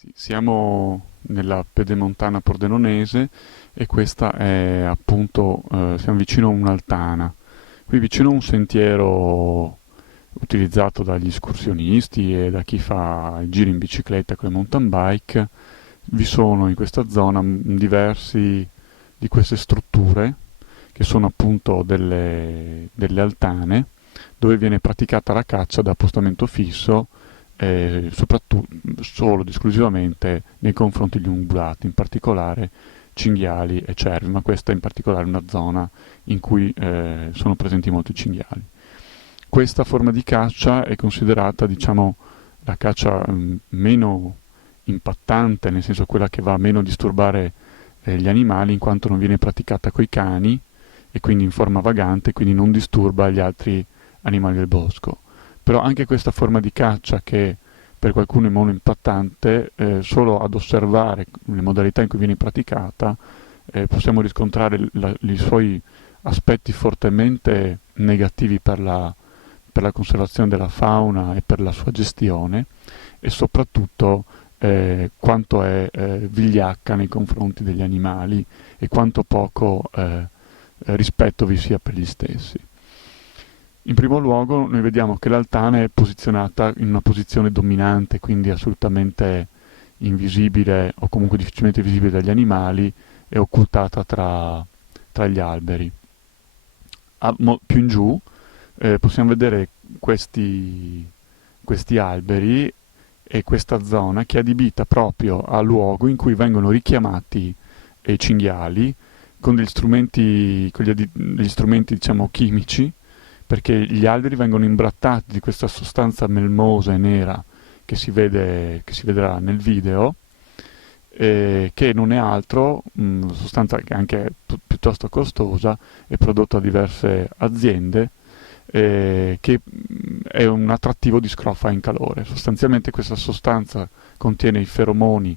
Sì, siamo nella pedemontana pordenonese e questa è appunto, siamo vicino a un'altana. Qui vicino a un sentiero utilizzato dagli escursionisti e da chi fa i giri in bicicletta con le mountain bike, vi sono in questa zona diversi di queste strutture che sono appunto delle altane dove viene praticata la caccia da appostamento fisso, soprattutto solo ed esclusivamente nei confronti degli ungulati, in particolare cinghiali e cervi, ma questa è in particolare una zona in cui sono presenti molti cinghiali. Questa forma di caccia è considerata, diciamo, la caccia meno impattante, nel senso quella che va a meno disturbare gli animali, in quanto non viene praticata coi cani e quindi in forma vagante, quindi non disturba gli altri animali del bosco. Però anche questa forma di caccia che per qualcuno è molto impattante, solo ad osservare le modalità in cui viene praticata, possiamo riscontrare i suoi aspetti fortemente negativi per la conservazione della fauna e per la sua gestione e soprattutto quanto è vigliacca nei confronti degli animali e quanto poco rispetto vi sia per gli stessi. In primo luogo noi vediamo che l'altana è posizionata in una posizione dominante, quindi assolutamente invisibile o comunque difficilmente visibile dagli animali e occultata tra gli alberi. Più in giù possiamo vedere questi alberi e questa zona che è adibita proprio al luogo in cui vengono richiamati i cinghiali con degli strumenti diciamo chimici, perché gli alberi vengono imbrattati di questa sostanza melmosa e nera che si vedrà nel video, che non è altro, una sostanza che anche è piuttosto costosa, è prodotta da diverse aziende, che è un attrattivo di scrofa in calore. Sostanzialmente questa sostanza contiene i feromoni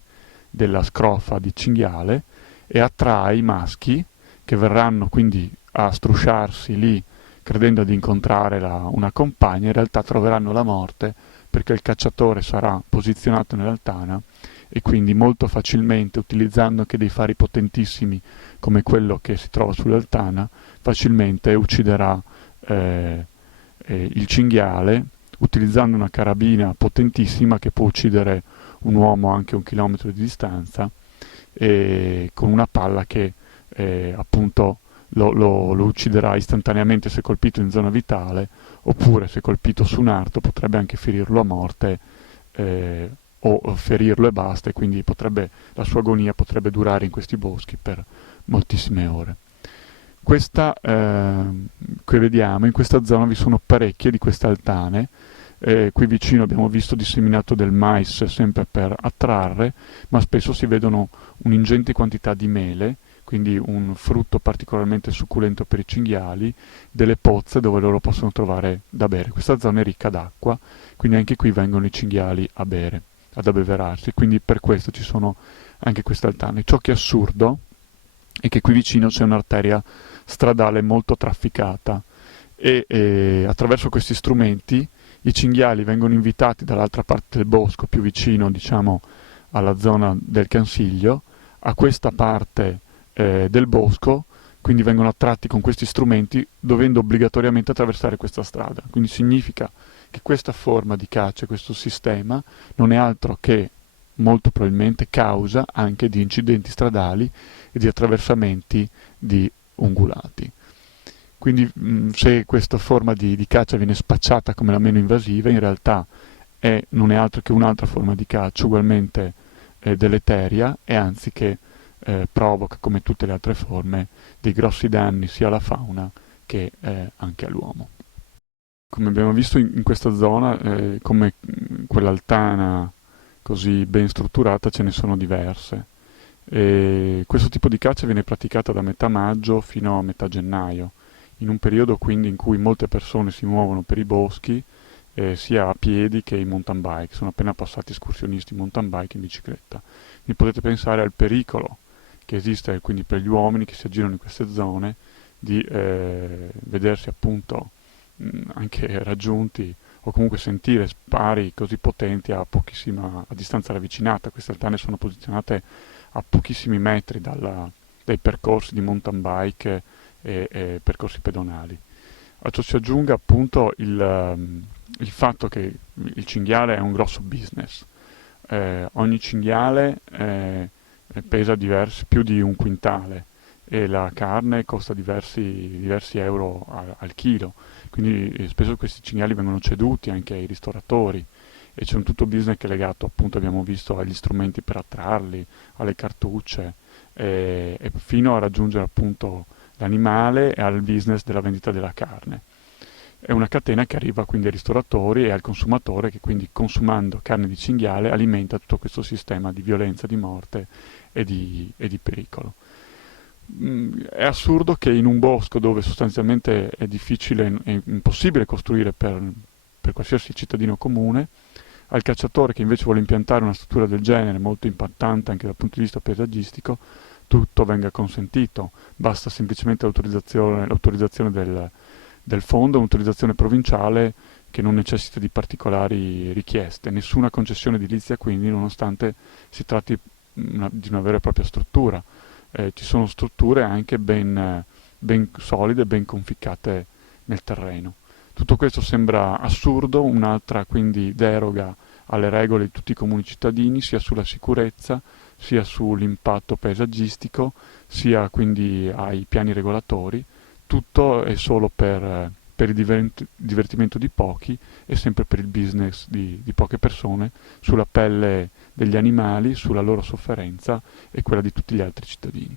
della scrofa di cinghiale e attrae i maschi che verranno quindi a strusciarsi lì credendo di incontrare una compagna, in realtà troveranno la morte perché il cacciatore sarà posizionato nell'altana e quindi molto facilmente, utilizzando anche dei fari potentissimi come quello che si trova sull'altana, facilmente ucciderà il cinghiale utilizzando una carabina potentissima che può uccidere un uomo anche a 1 chilometro di distanza con una palla che appunto lo ucciderà istantaneamente se colpito in zona vitale, oppure se colpito su un arto potrebbe anche ferirlo a morte o ferirlo e basta, e quindi la sua agonia potrebbe durare in questi boschi per moltissime ore. Questa che vediamo, in questa zona vi sono parecchie di queste altane. Qui vicino abbiamo visto disseminato del mais sempre per attrarre, ma spesso si vedono un'ingente quantità di mele, quindi un frutto particolarmente succulento per i cinghiali, delle pozze dove loro possono trovare da bere. Questa zona è ricca d'acqua, quindi anche qui vengono i cinghiali a bere, ad abbeverarsi, quindi per questo ci sono anche queste altane. Ciò che è assurdo è che qui vicino c'è un'arteria stradale molto trafficata e attraverso questi strumenti i cinghiali vengono invitati dall'altra parte del bosco, più vicino, diciamo, alla zona del Cansiglio, a questa parte del bosco, quindi vengono attratti con questi strumenti, dovendo obbligatoriamente attraversare questa strada. Quindi significa che questa forma di caccia, questo sistema, non è altro che molto probabilmente causa anche di incidenti stradali e di attraversamenti di ungulati. Quindi se questa forma di caccia viene spacciata come la meno invasiva, in realtà non è altro che un'altra forma di caccia ugualmente deleteria e anzi che provoca, come tutte le altre forme, dei grossi danni sia alla fauna che anche all'uomo. Come abbiamo visto in questa zona, come quell'altana così ben strutturata, ce ne sono diverse. E questo tipo di caccia viene praticata da metà maggio fino a metà gennaio, in un periodo quindi in cui molte persone si muovono per i boschi, sia a piedi che in mountain bike. Sono appena passati escursionisti in mountain bike e in bicicletta. Quindi potete pensare al pericolo che esiste quindi per gli uomini che si aggirano in queste zone di vedersi appunto anche raggiunti o comunque sentire spari così potenti a pochissima a distanza ravvicinata. Queste altane sono posizionate a pochissimi metri dai percorsi di mountain bike e percorsi pedonali. A ciò si aggiunga appunto il fatto che il cinghiale è un grosso business. Ogni cinghiale pesa più di un quintale e la carne costa diversi euro al chilo, quindi spesso questi cinghiali vengono ceduti anche ai ristoratori e c'è un tutto business che è legato, appunto, abbiamo visto, agli strumenti per attrarli, alle cartucce e fino a raggiungere appunto l'animale e al business della vendita della carne. È una catena che arriva quindi ai ristoratori e al consumatore che quindi consumando carne di cinghiale alimenta tutto questo sistema di violenza, di morte e di pericolo. È assurdo che in un bosco dove sostanzialmente è difficile e impossibile costruire per qualsiasi cittadino comune, al cacciatore che invece vuole impiantare una struttura del genere, molto impattante anche dal punto di vista paesaggistico, tutto venga consentito. Basta semplicemente l'autorizzazione del fondo, un'autorizzazione provinciale che non necessita di particolari richieste. Nessuna concessione edilizia quindi, nonostante si tratti di una vera e propria struttura. Ci sono strutture anche ben solide, ben conficcate nel terreno. Tutto questo sembra assurdo, un'altra quindi deroga alle regole di tutti i comuni cittadini, sia sulla sicurezza, sia sull'impatto paesaggistico, sia quindi ai piani regolatori. Tutto è solo per il divertimento di pochi e sempre per il business di poche persone, sulla pelle degli animali, sulla loro sofferenza e quella di tutti gli altri cittadini.